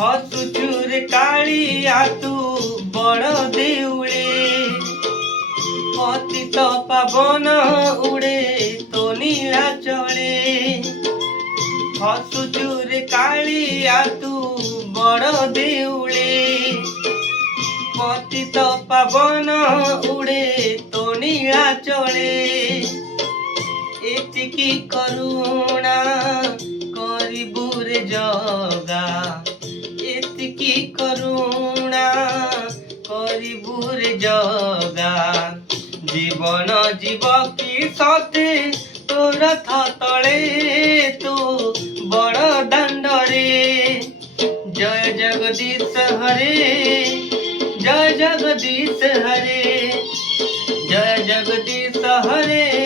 हसुचुर कालिया तू बड़ देउळे पतित पावन उड़े तो नीला चले हसुचुर कालिया तू बड़ देउळे पतित पावन उड़े तो नीला चले एतिकी करुणा करिबु रे जगा एतिकी करुणा करिबु रे जगा जीवन जीव की सते तोर थतले तू बड़ दांडरे जय जगदीश हरे जय जगदीश हरे जय जगदीश हरे